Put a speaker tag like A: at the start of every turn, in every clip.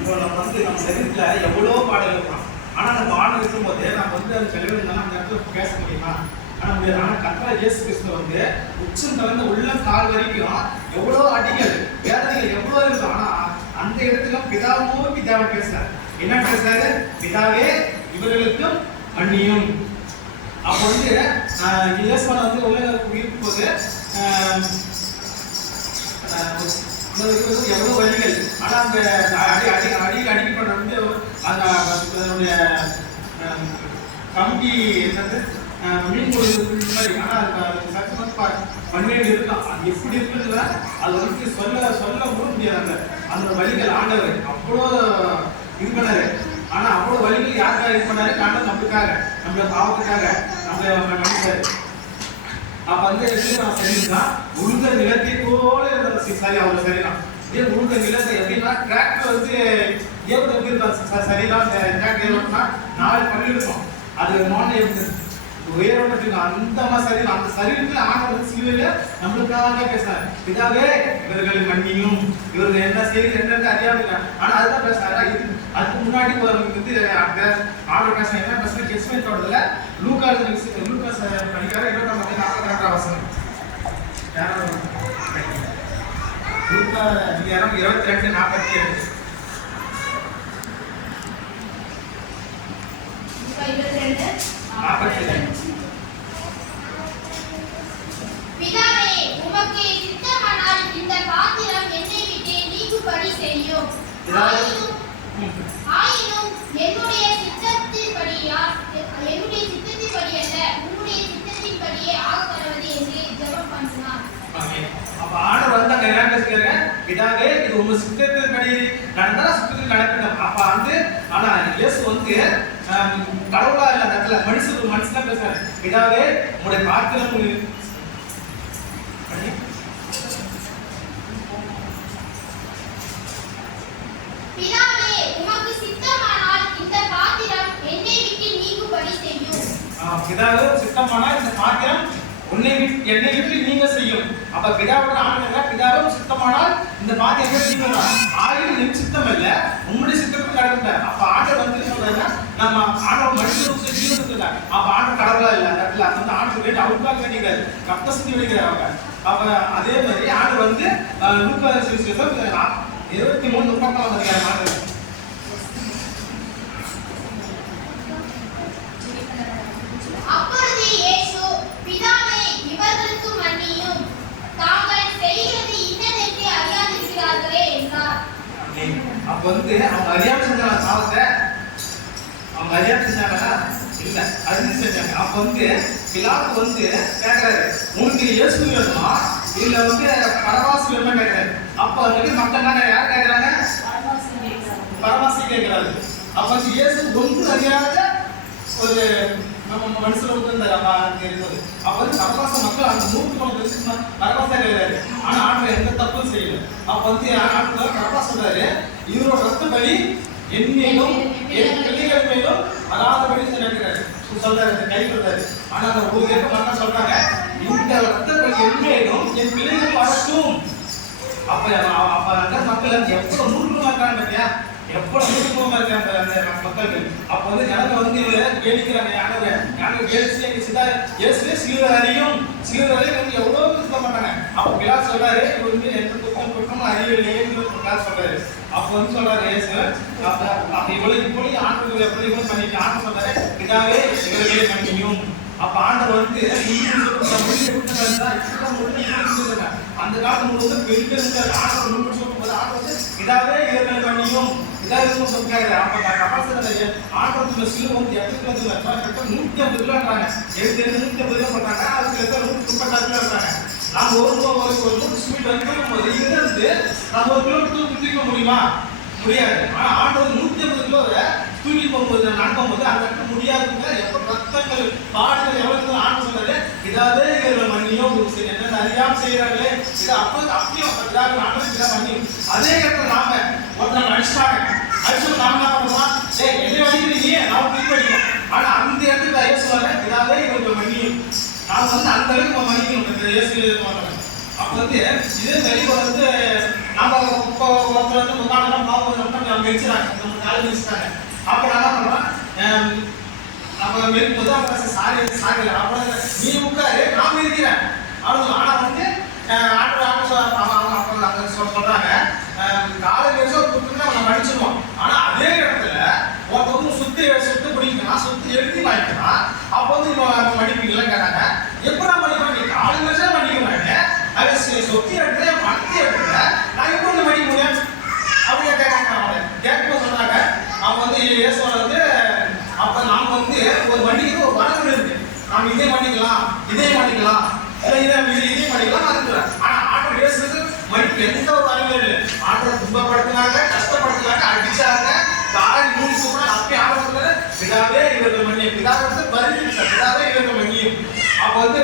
A: இப்போ நம்ம வந்து நம்ம சரீரத்தில் எவ்வளோ பாடல் இருக்கலாம் ஆனால் அந்த பாடல் இருக்கும்போது நம்ம வந்து அந்த செலவிடுனால அந்த இடத்துல பேச முடியுமா ஆனால் முடியாது ஆனால் கத்தரா இயேசு கிறிஸ்துவ வந்து உச்சம் கலந்து உள்ள கால் வரைக்கும் எவ்வளோ அடிகள் வேதனைகள் எவ்வளோ இருக்கும் ஆனால் அந்த இடத்துல பிதாவோ பிதாவை பேசுறாரு என்ன பேசுறாரு பிதாவே இவர்களுக்கும் மன்னியும் அப்போ வந்து இயேசுவனை வந்து உள்ள இருக்கும் போது எவ்வளோ வழிகள் ஆனால் அந்த அடி அடி அடியில் அடிக்கப்பட்ட வந்து அந்த அதனுடைய கமிட்டி என்னது மீன் தொழில் மாதிரி ஆனால் அது சட்டமன்ற பன்னிரண்டு இருக்கலாம் அது எப்படி இருக்குதுல அது வந்து சொல்ல சொல்ல கூட முடியாது அந்த அந்த வழிகள் ஆண்டவர் அவ்வளோ இது பண்ணாரு ஆனால் அவ்வளோ வழிகள் யாருக்காக இது பண்ணாரு காரணம் நம்மளுக்காக நம்மளை பாவத்துக்காக நம்மளை மன்னிச்சாரு அப்ப அந்த இடத்துல நான் சொல்லியிருக்கேன் உழுந்த நிலத்தை போல இருந்த சரி அவங்க சரிதான் ஏன் உழுந்த நிலத்தை எப்படின்னா டிராக்டர் வந்து ஏவன் எப்படி இருந்தா சரிதான் டிராக்டர் ஏவனா அது மான் உயரோட அந்த மாதிரி சரி அந்த சரீரத்தில் ஆனவர் சிலுவையில நம்மளுக்காக பேசுறாரு இதாவே இவர்களை மன்னியும் இவர்கள் என்ன செய்யுது என்னன்னு அறியாமல் ஆனால் அதுதான் பேசுறாரு இது அதுக்கு முன்னாடி வந்து அந்த ஆண்டோட பேசுனா ஃபர்ஸ்ட் ஜெஸ்மெண்ட் தோட்டத்தில் லூக்கா லூக்காஸ் படிக்கிற இருபதாம் தேதி நாற்பத்தி ரெண்டாம் வசனம் யாரும் அதிகாரம் இருபத்தி ரெண்டு நாற்பத்தி ஏழு நாற்பத்தி
B: உமக்கு இந்த பாத்திரம் என்னை விட்டு நீக்கும்படி செய்யும் ஆயினும் என்னுடைய சித்தத்தின்படியார்
A: வந்து அங்க என்ன பேசுறாரு இதாவே இது உங்க சித்தத்தின்படி நடந்தா சித்தத்தில் நடக்கணும் அப்ப வந்து ஆனா இயேசு வந்து கடவுளா இல்ல அந்த இடத்துல மனுஷன் மனுஷனா பேசுறாரு இதாவே உங்களுடைய பார்க்கிறவங்க பிதாவு சித்தமானால் இந்த பாத்திரம் உன்னை என்னை விட்டு நீங்க செய்யும் அப்ப பிதாவோட ஆண்டவரா பிதாவும் சித்தமானால் இந்த பாத்திரம் நீங்க ஆயும் நின் சித்தம் இல்ல உங்களுடைய சித்தத்தை நடக்கல அப்ப ஆண்டவர் வந்து சொல்றாங்க நம்ம ஆண்டவர் மனுஷனுக்கு ஜீவனத்துல அப்ப ஆண்டவர் கடவுளா இல்ல இடத்துல அந்த ஆண்டவர் வேண்டி அவருக்காக வேண்டிக்கிறாரு ரத்த சுத்தி வேண்டிக்கிறாங்க அப்ப அதே மாதிரி ஆண்டவர் வந்து இருபத்தி மூணு முப்பத்தாம் அதிகாரம் ஆண்டு
B: அப்பொழுது இயேசு பிதாவே இவர்களுக்கு மன்னியும் தாங்கள் செய்கிறது இன்னதென்று அறியாதிருக்கிறார்களே என்றார் அப்ப
A: வந்து அவங்க அறியாம செஞ்சாங்க சாபத்தை அவங்க அறியாம செஞ்சாங்களா இல்ல அறிஞ்சு செஞ்சாங்க அப்ப வந்து பிலாத்து வந்து கேட்கிறாரு உனக்கு இயேசு வேணுமா இல்ல வந்து பரவாசி வேணுமா கேட்கிறாரு அப்ப வந்து மக்கள் யார் கேட்கிறாங்க பரவாசி கேட்கிறாரு அப்ப வந்து இயேசு ஒன்று அறியாத ஒரு நம்ம மனசுல வந்து இந்த இருந்தது அவர் நரபாச மக்கள் அந்த மூணு கோணம் பேசினா நரபாசா கிடையாது ஆனா ஆட்ல எந்த தப்பும் செய்யல அப்ப வந்து ஆட்ல நரபா சொல்றாரு இவரோட ரத்த படி என் என் பிள்ளைகள் மேலும் வராதபடி நினைக்கிறாரு சொல்றாரு இந்த கை சொல்றாரு ஆனா அந்த ஒரு ஏற்க மக்கள் சொல்றாங்க இந்த ரத்த பலி என் மேலும் என் பிள்ளைகள் வரட்டும் அப்ப அப்ப மக்கள் எவ்வளவு மூன்று மாட்டாங்க எவ்வளவு குடும்பமா இருக்காங்க அந்த மக்கள்கள் அப்ப வந்து ஜனங்க வந்து இவங்க கேளிக்கிறாங்க யானவர் யானவர் கேலிச்சு எங்க சிதா இயேசுவே சீரறையும் சீரறையும் வந்து எவ்வளவு சுத்த மாட்டாங்க அப்ப பிலாஸ் சொல்றாரு இவர் வந்து எந்த குத்தம் குத்தமும் அறிவில்லையேங்கிற பிலாஸ் சொல்றாரு அப்ப வந்து சொல்றாரு இயேசு அப்ப இவ்வளவு இப்பொழுது ஆண்டு எப்படி இவ்வளவு பண்ணிட்டு ஆண்டு சொல்றாரு இதாவே இவர்களே பண்ணியும் அப்ப ஆண்டவர் வந்து அந்த காலத்து முழுவதும் பெரிய ஆண்டவர் முன்பு சொல்லும் போது ஆண்டவர் வந்து இதாவே இவர்கள் பண்ணியும் எல்லா இதுவும் சொல்றாரு அவங்க கபாசத்தை ஆடுறதுல சிலுவம் எட்டுக்கிறது நூத்தி ஐம்பது கிலோன்றாங்க எழுபத்தி ரெண்டு ஐம்பது கிலோ அதுக்கு எத்தனை நூத்தி முப்பத்தாறு கிலோ ஒரு ரூபா ஒரு ஒரு நூறு ஸ்பீட் வந்து நம்ம ஒரு கிலோமீட்டர் தூக்க முடியுமா முடியாது ஆனால் ஆடுறது நூத்தி ஐம்பது கிலோவை தூக்கி போகும்போது நடக்கும்போது அந்த இடத்துல முடியாதுங்க எப்போ ரத்தங்கள் பாடுகள் எவ்வளவு ஆண்டு சொன்னது இதாவது மண்ணியோ சரி என்ன அறியாமல் செய்யறாங்களே இது அப்போ அப்பயும் நாட்கள் இதா அதே இடத்துல நாம நம்ம வந்து அந்த அளவுக்கு நம்ம மதிக்கணும் இந்த இயேசு அப்போ வந்து இதே தெளிவாக வந்து நம்ம இப்போ ஒருத்தர் வந்து முக்காலெல்லாம் பாவம் மெரிச்சிடாங்க நம்ம காலை மெரிச்சிட்டாங்க அப்போ நான் என்ன பண்ணுறோம் நம்ம மெரிக்கும்போது அப்போ சாரி சாரி அப்புறம் நீ உட்காரு நாம இருக்கிறேன் அவ்வளோ ஆனால் வந்து ஆட்டோ ஆட்டோ அவங்க அப்புறம் அங்கே சொல்ல சொல்கிறாங்க காலை மெரிச்சா கொடுத்துட்டு நம்ம மடிச்சிருவோம் ஆனால் அதே இடத்துல ஒருத்தர் வந்து சுற்றி சுற்றி பிடிக்கலாம் சுற்றி எழுதி வாங்கிக்கலாம் அப்போ வந்து இவங்க மடிப்பீங்களாம் கேட்டாங்க எப்படா மடிப்பான் நீ காலு வருஷம் மடிக்க சொத்தி எடுத்து மடத்தி எடுத்து நான் இப்போ வந்து மடிக்க முடியும் அவங்க கேட்காங்க சொன்னாங்க அவன் வந்து இயேசுவன் வந்து அப்போ நாம் வந்து ஒரு வண்டிக்கு ஒரு வழக்கு இருக்கு நாம் இதே பண்ணிக்கலாம் இதே பண்ணிக்கலாம் இதை இது இதே பண்ணிக்கலாம் ஆனால் ஆட்டோ ரேஸுக்கு மடிப்பு எந்த ஒரு அறிவும் இல்லை ஆட்டோ துன்பப்படுத்தினாங்க கஷ்டப்படுத்தினாங்க அடிச்சாங்க காலை மூணு சும்மா அப்பயே ஆட சொன்னது பிதாவே இவர்கள் மண்ணி பிதாவை வருது பிதாவே இவர்கள் மண்ணி அப்போ வந்து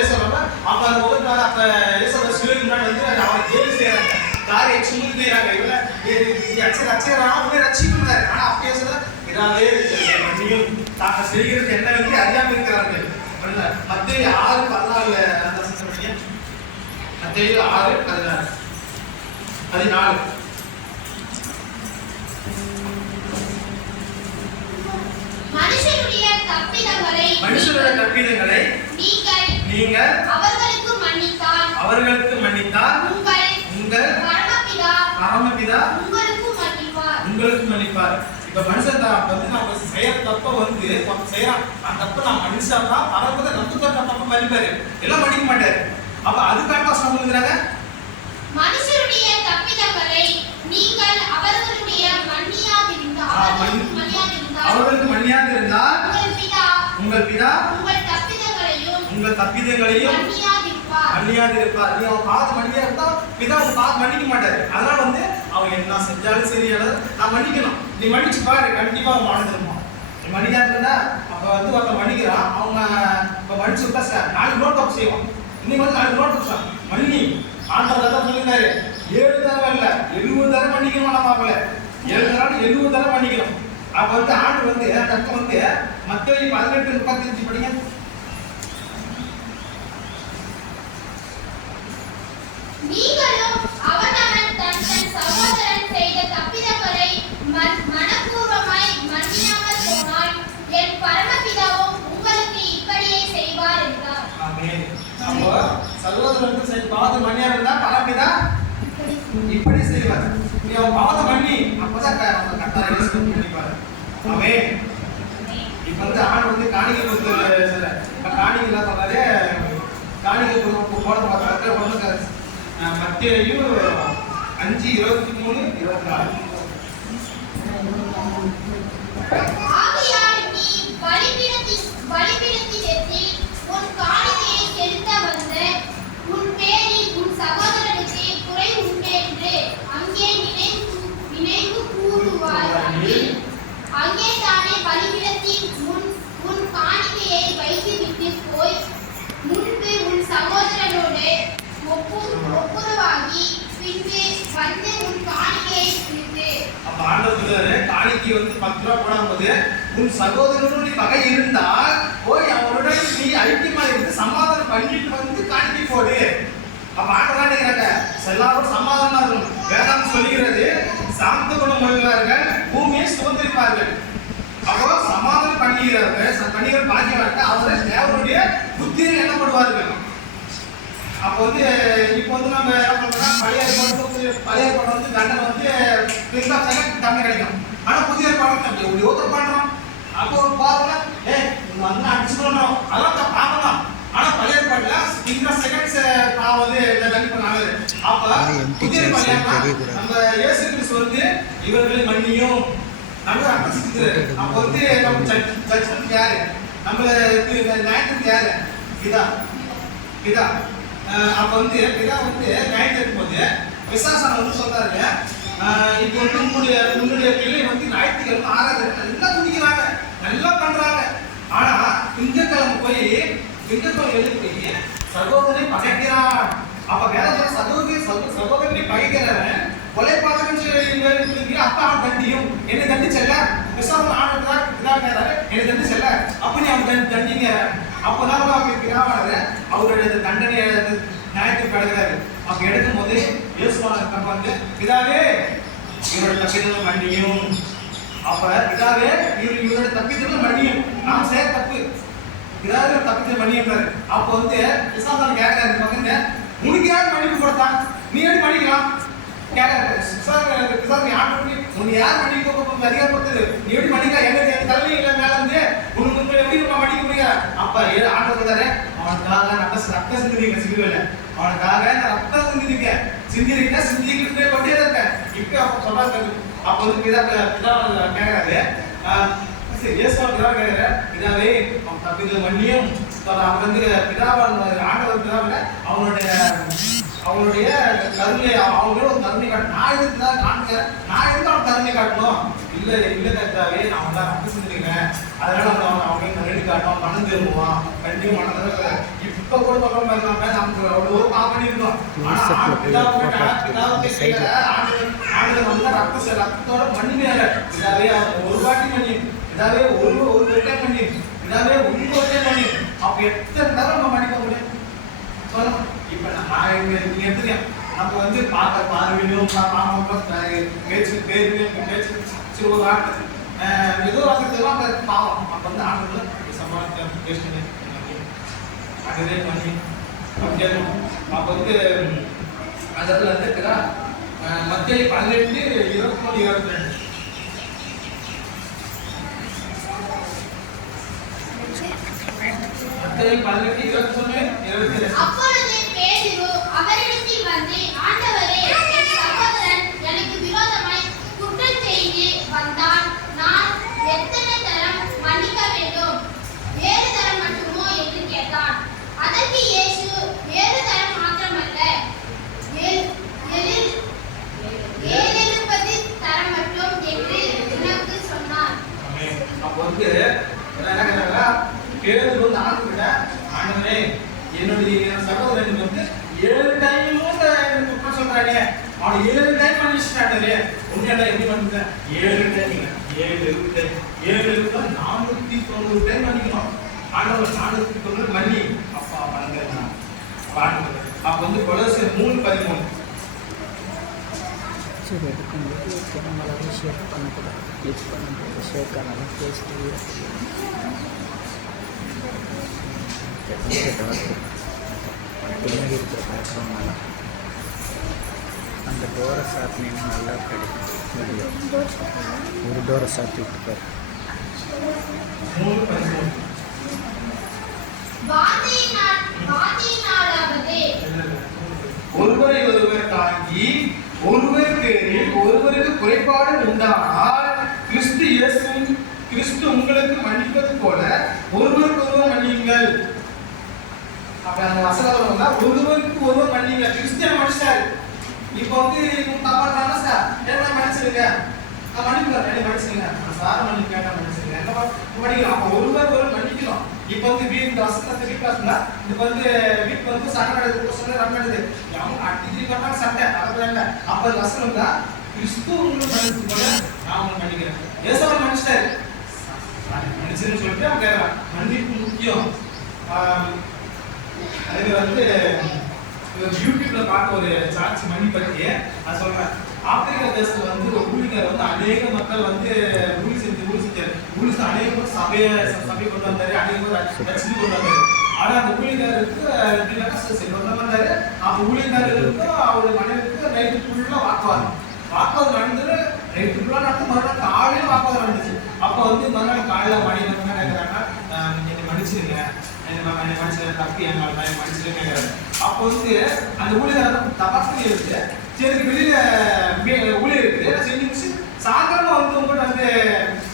A: ஏசோன்னா அப்போ அந்த முகத்தால அப்போ ஏசோட சிலுக்கு முன்னாடி வந்து அவரை கேள்வி செய்யறாங்க காரை சுமந்து செய்யறாங்க இவள அச்சர் அச்சரா உங்களை ரசிக்கிறாரு ஆனால் அப்போ ஏசோட இதாலே நீயும் என்ன வந்து அறியாம இருக்கிறாங்க மத்திய ஆறு பதினாலு அந்த மத்திய ஆறு பதினாறு பதினாலு
B: மனுஷருடைய கற்பிதங்களை மனுஷருடைய
A: கற்பிதங்களை நீங்கள் நீங்கள் அவர்களுக்கு
B: மன்னித்தால் அவர்களுக்கு
A: மன்னித்தால் உங்கள்
B: உங்கள் பரமபிதா பரமபிதா உங்களுக்கு மன்னிப்பார் உங்களுக்கு மன்னிப்பார்
A: இப்ப மனுஷன் தான் வந்து நம்ம செய்யற தப்ப வந்து நம்ம செய்யறான் அந்த தப்பு நான் மனுஷா தான் பரமபிதா நம்ம தான் தப்ப மன்னிப்பாரு எல்லாம் மன்னிக்க மாட்டாரு அப்ப அதுக்காக சொல்லுங்கிறாங்க
B: மனுஷருடைய கற்பிதங்களை நீங்கள் அவர்களுடைய மன்னியாதிருந்தால் மன்னியாதிருந்தால் அவர்களுக்கு மன்னியாக இருந்தால் உங்கள் பிதா உங்கள் தப்பிதங்களையும்
A: மன்னியாக இருப்பார் நீ அவன் பார்த்து மன்னியா இருந்தா பிதா அவன் பார்த்து மன்னிக்க மாட்டாரு அதனால வந்து அவன் என்ன செஞ்சாலும் சரி நான் மன்னிக்கணும் நீ மன்னிச்சு பாரு கண்டிப்பா அவன் மனதிருப்பான் நீ மன்னிக்காது இருந்தா அப்ப வந்து ஒருத்தன் மன்னிக்கிறான் அவங்க இப்ப மன்னிச்சு விட்டா சார் நாலு நோட் அப் செய்வோம் இன்னைக்கு வந்து நாலு நோட் அப் செய்வான் மன்னி ஆண்டவர் தான் சொல்லியிருந்தாரு ஏழு தரம் இல்லை எழுபது தரம் மன்னிக்கணும் நம்ம அவங்கள ஏழு தரம் எழுபது தரம் மன்னிக்கணும் அப்ப வந்து ஆண்டு வந்து தர்க்கம் வந்து மத்திய பதினெட்டு முப்பத்தஞ்சு படிங்க
B: நீங்களும் அவனவன் தன் தன் சகோதரன் செய்த தப்பிதங்களை மனப்பூர்வமாய்
A: இருந்தா பரமபிதா இப்படி பண்ணிட்டாரு நீ அவன் பண்ணி அப்பதான் கரெக்டா பண்ணிப்பாரு இப்ப வந்து ஆண் வந்து காணிக்கை கொடுத்து சில காணிக்கை இல்லாத சொன்னாலே காணிக்கை அஞ்சு இருபத்தி மூணு இருபத்தி
B: அங்கே நினைவு முன் உன் காணிக்கையை வைத்துவிட்டு போய் முன்பு உன் சகோதரனோடு ஒப்புரவாகி பின்பு வந்து உன் காணிக்கையை வந்து பத்து ரூபா
A: உன் சகோதரனுடைய பகை இருந்தால் போய் அவருடன் நீ ஐக்கியமா சமாதானம் பண்ணிட்டு வந்து காணிக்கை போடு அப்ப ஆண்டவர் எல்லாரும் சமாதானமா இருக்கும் வேதம் சொல்லுகிறது சாந்த குணம் உள்ளவர்கள் பூமியை சுதந்திரிப்பார்கள் அப்போ சமாதானம் பண்ணுகிறவர்கள் பண்ணிகள் பாக்கியவர்கள் அவர்கள் தேவருடைய புத்தியில் எண்ணப்படுவார்கள் அப்போ வந்து இப்போ வந்து நம்ம என்ன பண்ணுறோம்னா பழைய பழைய படம் வந்து தண்டனை வந்து திருத்தாச்சாங்க தண்டனை கிடைக்கும் ஆனால் புதிய படம் நம்ம ஒரு ஒருத்தர் பண்ணுறோம் அப்போ பார்த்தோம்னா ஏ வந்து அடிச்சு அடிச்சுக்கணும் அதெல்லாம் பாவம் தான் ஆனால் பழைய பாட்டில் இந்த செகண்ட்ஸ் நான் வந்து இந்த தண்ணி பண்ணாங்க அப்ப நம்ம இயேசு கிறிஸ்து வந்து இவர்களை மன்னியும் நம்ம அப்ப வந்து நம்ம ஜட்ஜ்மெண்ட் யாரு நம்மள நியாயத்துக்கு யாரு பிதா பிதா அப்ப வந்து பிதா வந்து நியாயம் இருக்கும்போது விசாசனம் வந்து இப்போ வந்து உன்னுடைய பிள்ளை வந்து ஞாயிற்றுக்கிழமை ஆறாது நல்லா துணிக்கிறாங்க நல்லா பண்றாங்க ஆனா திங்கக்கிழமை போய் திங்கக்கிழமை எழுதி போய் சகோதரி பகைக்கிறான் ಅವಾಗ ಸದೋಗಿ ಸಹೋದರನಿಗೆ ಬೈದಿದ್ದಾರೆ ಕೊಲೆ பாக்குறீங்க அப்பா அவன் தண்டியும் என்ன தண்டிச்சல்ல விசாரணை ஆனதுதான் இதாக்காரு என்ன தண்டிச்சல்ல அப்ப நீ அவன் தண்டிங்க அப்பதான் அவங்க கிராம அவருடைய தண்டனை நியாயத்தை பெறுகிறாரு அவங்க எடுக்கும் போதே யோசுவான தப்ப வந்து இதாவே இவரோட தப்பிதலும் மன்னியும் அப்ப இதாவே இவர் இவரோட தப்பிதலும் மன்னியும் நான் செய்ய தப்பு இதாவது தப்பிதல் மன்னியும் அப்போ வந்து விசாரணை கேட்கிறாரு பகுங்க உனக்கு யார் படிப்பு கொடுத்தா நீ எப்படி படிக்கலாம் விசாரணை விசாரணை யார் படிக்க அதிகாரம் கொடுத்தது நீ எப்படி படிக்கலாம் எங்க தலைமை உனக்கு எப்படி நம்ம படிக்க முடியும் அப்ப ஆர்டர் கொடுத்தாரு அவனுக்காக ரத்த ரத்த சிந்திரிக்க சிந்திக்கல அவனுக்காக நான் ரத்தம் சிந்திரிக்க அவங்க வந்து ஆண்டவர் பிதாவில் அவங்களுடைய அவங்களுடைய கருமையை அவங்களோட ஒரு கருமை காட்டு நான் எடுத்து தான் காட்டுறேன் நான் எடுத்து அவன் கருமை காட்டணும் இல்லை இல்லை கத்தாவே நான் தான் தப்பு செஞ்சுருக்கேன் அதனால அவன் அவன் அவங்களுக்கு காட்டுவான் மனம் திரும்புவான் கண்டிப்பாக மனம் இப்போ கூட பக்கம் பண்ணாம நமக்கு அவ்வளோ பாவம் இருந்தோம் ஆனால் பிதாவுக்கு வந்து ரத்த ரத்தத்தோட மண்ணு மேலே இதாவே ஒரு வாட்டி பண்ணி இதாவே ஒரு ஒரு பண்ணி இதாவே ஒரு பண்ணி அப்ப எத்தனை நேரம் நம்ம படிக்க முடியும் சொல்லலாம் இப்ப நான் இங்க நீங்க எடுத்துக்க நமக்கு வந்து பார்க்க பார்வையிலும் பேச்சு பேருவிலும் பேச்சு சிறுவர் ஆட்டத்தில் ஏதோ வசதிலாம் பாவம் அப்ப வந்து ஆட்டத்தில் சம்பாதிக்க பேசுங்க அதுவே பண்ணி அப்ப வந்து அந்த இடத்துல மத்திய பன்னெண்டு இருபத்தி மூணு இருபத்தி ரெண்டு மத்தியில்
B: பதினெட்டு வந்து ஆண்டவரே சகோதரன் எனக்கு விரோதமாய் குற்றம் செய்து வந்தான் நான் எத்தனை தரம் மன்னிக்க வேண்டும் வேறு தரம் மட்டுமோ என்று கேட்டான் அதற்கு இயேசு
A: எல்லாருமே ஷேர் பண்ணக்கூடாது க்ளிக் பண்ணக்கூடாது ஷேர் பண்ணாலும் ஃபேஸ்புக்கு பின்னாடி இருக்கிற பேக்ரவுண்ட் நல்லா அந்த டோரை சாத்தினீங்கன்னா நல்லா கிடைக்கும் வீடியோ ஒரு டோரை சாத்தி விட்டுப்பார் ஒருவரை ஒருவர் தாங்கி ஒருவருக்கு ஒருவருக்கு குறைபாடு உண்டானால் கிறிஸ்து இயேசு கிறிஸ்து உங்களுக்கு மன்னிப்பது போல ஒருவருக்கு ஒருவர் மன்னியுங்கள் அப்ப அந்த வசனம் ஒருவருக்கு ஒருவர் மன்னிங்க கிறிஸ்தியன் மனுஷர் இப்போ வந்து தப்பா இருந்தா சார் என்ன மன்னிச்சிருங்க நான் மன்னிக்கிறேன் என்ன மன்னிச்சிருங்க சார் மன்னிக்கிறேன் மன்னிச்சிருங்க என்ன மன்னிக்கலாம் அப்ப ஒருவர் ஒருவர் மன்னிக்கலாம் இப்போ வந்து வீ இந்த வசனத்தை வீட்டில் இது வந்து வீட்டுக்கு வந்து சண்டை நடக்குது சண்டை நடக்குது அவங்க அடிச்சு பண்ணாங்க சண்டை அதெல்லாம் இல்லை வசனம் தான் கிறிஸ்துவங்களும் மன்னிச்சு போல நான் அவங்களை மன்னிக்கிறேன் ஏசவன் மன்னிச்சிட்டாரு சொல்லிட்டு அவங்க மன்னிப்பு முக்கியம் அதுக்கு வந்து யூடியூப்ல பார்க்க ஒரு சாட்சி மணி பற்றிய நான் சொல்றேன் ஆப்பிரிக்கா தேசத்துல வந்து ஒரு வந்து அநேக மக்கள் வந்து ஊழி செஞ்சு ஊழி அநேக பேர் சபையை சபை கொண்டு வந்தாரு அநேக பேர் ரசிச்சு கொண்டு வந்தாரு ஆனா அந்த ஊழியர்களுக்கு செல்வம் வந்தாரு அவருடைய மனைவிக்கு நைட்டு ஃபுல்லாக வாக்குவாதம் வாக்கம் நடந்தது நைட்டு ஃபுல்லாக நடந்து மறுநாள் காலையில் வாக்கம் நடந்துச்சு அப்போ வந்து மறுநாள் காலையில் மணி என்ன கேட்குறாங்கன்னா என்னை மன்னிச்சிருங்க என்னை மனுஷன் தப்பி என் மேலே மனுஷன் கேட்குறாரு அப்போ வந்து அந்த ஊழியர் தப்பாசு இருக்கு சரி வெளியில் ஊழியர் இருக்குது நான் செஞ்சு முடிச்சு சாயங்காலம் வந்து உங்கள்கிட்ட வந்து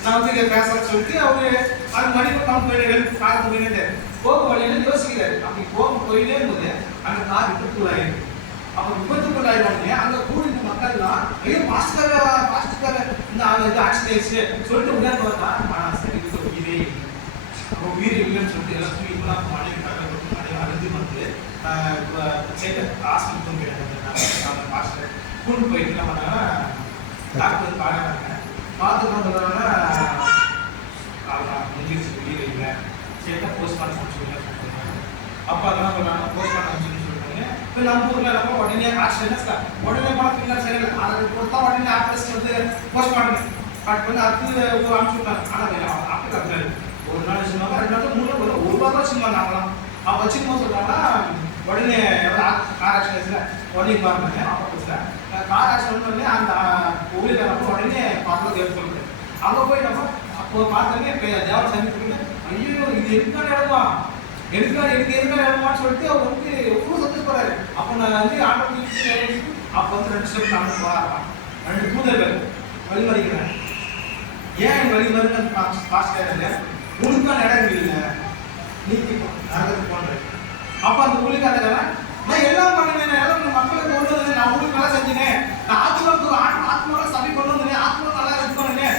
A: நான் வந்து பேசலாம் சொல்லிட்டு அவரு அது மணி பக்கம் போயிட்டு கார் போயிட்டு போக வழியில யோசிக்கிறாரு அப்படி போக போயிட்டே போது அந்த கார் விட்டுக்குள்ளாயிருக்கு அப்போ விபத்துக்குள்ளாயிருவாங்க அங்கே கூடி இந்த மக்கள்லாம் ஐயோ மாஸ்டர் மாஸ்டர் இந்த இது ஆக்சிடென்ட்ஸு சொல்லிட்டு உடனே பார்த்தா மாஸ்டர் இது உயிரே அப்போ உயிர் இல்லைன்னு சொல்லிட்டு எல்லாம் தூக்கிலாம் மாநிலக்காக நிறைய அழுது வந்து சேர்க்க ஹாஸ்பிட்டல் தூங்கி அந்த மாஸ்டர் கூண்டு போயிட்டு என்ன பண்ணாங்கன்னா டாக்டர் பார்க்குறாங்க பார்த்துட்டு வந்ததுனால முடிஞ்சிருச்சு உயிர் இல்லை சேர்க்க போஸ்ட்மார்ட்டம் சொல்லுங்க அப்போ அதெல்லாம் சொன்னாங்க ನಮ್ಮೂರ್ನ ನಮ್ಮ ಒಡನೆ ಆಶ್ರಯ ಒಡನೆ ಮಾಡ್ತಿಲ್ಲ ಸರಿ ಅದ್ರ ಕೊಡ್ತಾ ಒಡನೆ ಆಫೀಸ್ வந்து போஸ்ட் பண்ணு பட் வந்து அது ஒரு அம்சம் ஆனால் அப்படி கத்துறாரு ஒரு நாள் சொன்னாங்க ரெண்டு நாள் மூணு நாள் ஒரு வாரம் சொன்னாங்க அவங்களாம் அவன் வச்சுக்கும் சொல்றாங்கன்னா உடனே கார் ஆக்சிடென்ட்ல உடனே பாருங்க ஆஃபீஸ்ல கார் ஆக்சிடென்ட் உடனே அந்த ஊழியர் உடனே பார்த்து ஏற்ப சொல்றாரு அவங்க போய் நம்ம அப்போ பார்த்தோன்னே தேவ சந்திச்சுக்கிட்டு ஐயோ இது எதுக்கான இடமா எதுக்காக எனக்கு எதுவுமே வேணுமான்னு சொல்லிட்டு அவர் வந்து எவ்வளோ சந்தோஷம் போறாரு அப்போ நான் வந்து ஆட்டம் அப்போ வந்து ரெண்டு ஸ்டெப் நடந்துப்பா ரெண்டு தூதர்கள் வழிமறிக்கிறாங்க ஏன் என் வழிமறிக்க பாஸ்ட் ஆயிடுங்க உங்களுக்கான இடம் இல்லைங்க நீக்கி நரகத்துக்கு போன்றேன் அப்போ அந்த உங்களுக்கான நான் எல்லாம் பண்ணினேன் எல்லாம் மக்களுக்கு கொண்டு வந்தேன் நான் உங்களுக்கு நல்லா செஞ்சினேன் நான் ஆத்மாவுக்கு ஆத்மாவில் சபை கொண்டு வந்தேன் ஆத்மா நல்லா இது பண்ணினேன்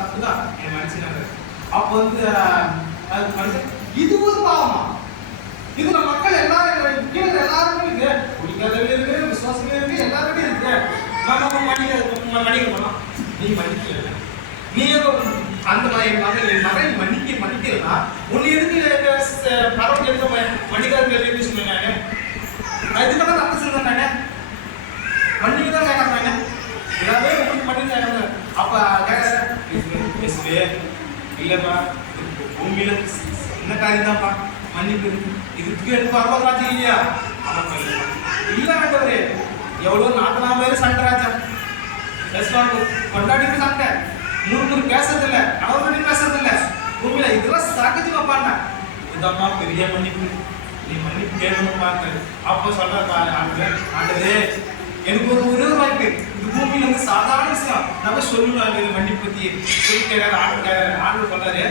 A: தப்பு தான் என் மனுஷன் அப்போ வந்து மனுஷன் இது ஒரு பாவமா இது நம்ம மக்கள் எல்லாரும் கீழே எல்லாருக்கும் இருக்கு குடிக்காதவங்க இருக்கு விசுவாசமே இருக்கு எல்லாருமே இருக்கு நம்ம மன்னிக்க மன்னிக்கணும் நீ மன்னிக்கல நீ அந்த மாதிரி மகன் என் மகன் மன்னிக்க மன்னிக்கலனா உன்னை எதுக்கு பரவாயில்ல மன்னிக்காத கேள்வி சொன்னாங்க அதுக்காக தப்பு சொல்லுங்க இல்லைப்பா பூமியில சின்ன காரியம்தான்ப்பா மன்னிப்பு இதுக்கு எடுத்து பரவராஜா இல்லையா இல்ல ஆண்டவரே எவ்வளவு நாற்பதாம் பேர் சண்டராஜா கொண்டாடிட்டு சாப்பிட்ட மூணு மூணு பேசுறதில்ல கவர் பண்ணி பேசுறதில்ல பூமியில இதெல்லாம் சாக்கிச்சு பாப்பாண்ணா இதம்மா பெரிய மன்னிப்பு நீ மன்னிப்பு கேட்கணும் பார்த்து அப்போ சொல்ற ஆண்டவரே எனக்கு ஒரு ஒரு வாய்ப்பு பூமி வந்து சாதாரண விஷயம் நம்ம சொல்லலாம் இது வண்டி பற்றி சொல்லிக்கிறார் ஆடு ஆர்டர் பண்ணுறாரு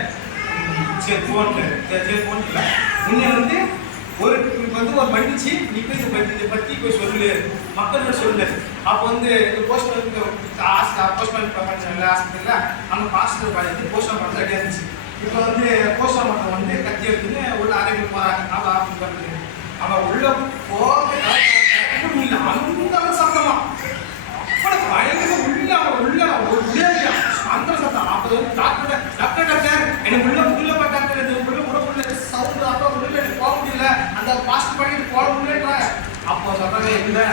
A: சரி போன்ற சரி போன்ற முன்னே வந்து ஒரு வந்து ஒரு மன்னிச்சு நீ போய் இதை பற்றி இதை பற்றி போய் சொல்லு மக்கள்கிட்ட சொல்லு அப்போ வந்து இந்த போஸ்ட் வந்து போஸ்ட்மேன் பண்ணல ஆஸ்பத்திரியில் அங்கே பாஸ்டர் பார்த்து போஸ்ட்மேன் பண்ணுறது ரெடியாக இருந்துச்சு இப்போ வந்து போஸ்ட்மேன் பண்ணுறது வந்து கத்தி எடுத்துன்னு உள்ள அறைகள் போகிறாங்க நாம ஆஃபீஸ் பண்ணுறது அவன் உள்ள போக இல்லை அந்த சம்பளமாக பயந்து உள்ள உள்ள உள்ளே அந்த சத்தம் டாக்டர் டாக்டர் டாக்டர் எனக்கு உள்ள முடியல எனக்கு உள்ள உட முடியல சவுண்ட் அப்போ உள்ள எனக்கு போக முடியல அந்த பாஸ்ட் பண்ணிட்டு போட முடியல அப்போ சொல்றாங்க இல்லை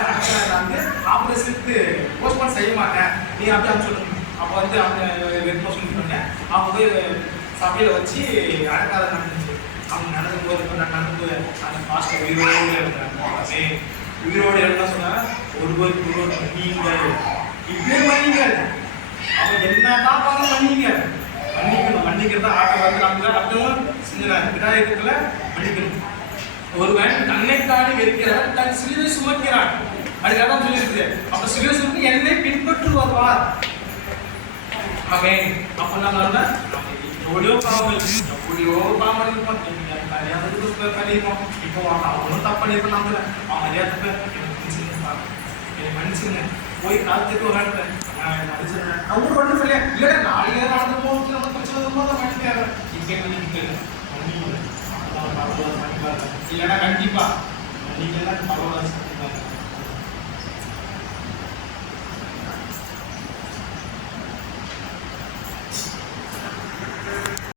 A: வந்து ஆப்ரேஷனுக்கு போஸ்ட்மார்ட் செய்ய மாட்டேன் நீ அப்படி அப்படி அப்போ வந்து அவங்க ரெட் போஸ்ட் பண்ணேன் அவங்க போய் வச்சு அடக்காத நடந்துச்சு அவங்க நடந்து போது நடந்து அந்த பாஸ்ட் உயிரோடு இருக்கிறாங்க உயிரோடு என்ன சொன்னாங்க ஒருவர் ஒருவர் நீங்கள் இப்படியே மன்னிங்கள் அவன் என்னதான் பார்த்து மன்னிங்கள் மன்னிக்கணும் மன்னிக்கிறத ஆட்ட வந்து நம்ம அர்த்தம் சிந்தனை விநாயகத்துல மன்னிக்கணும் ஒருவன் தன்னைத்தானே வெறுக்கிறான் தன் சிலுவை சுமக்கிறான் அதுக்காக தான் சொல்லியிருக்கு அப்ப சிலுவை சுமக்கு என்னை பின்பற்றுவார் ஆகே அப்ப நம்ம എവിടെയോ പാമ്പ് എവിടെയോ പാമ്പ് മര്യാദക്ക് കലയുമോ ഇപ്പോൾ അവനും തപ്പണിയപ്പോൾ നമ്മൾ ആ മര്യാദക്ക് மனுஷங்க போய் காத்துட்டு வராங்க மனுஷங்க அவங்க ஒன்றும் இல்லையா இல்லைடா நாளைக்கு நடந்து போகுது நம்ம பிரச்சனை போது மனுஷங்க இங்கே நினைக்கிறேன் கண்டிப்பா